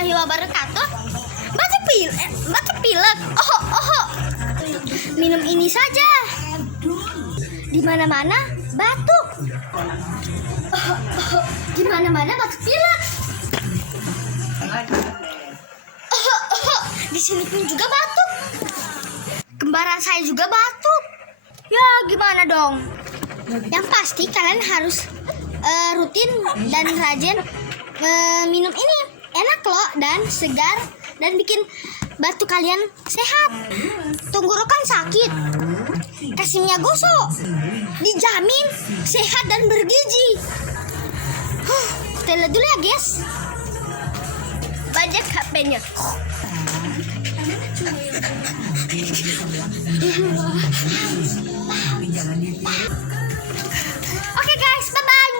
warahmatullahi wabarakatuh. Batuk pilek. Oh. Minum ini saja. Di mana-mana batuk. Di mana-mana batuk pilek. Di sini pun juga batuk. Kembaran saya juga batuk. Ya gimana dong? Yang pasti kalian harus rutin dan rajin minum ini. Enak loh dan segar dan bikin batuk kalian sehat. Tenggorokan sakit, kasihnya gosok, dijamin sehat dan bergizi. Kita lihat dulu ya guys. Bajak HP-nya. Oke guys, bye-bye.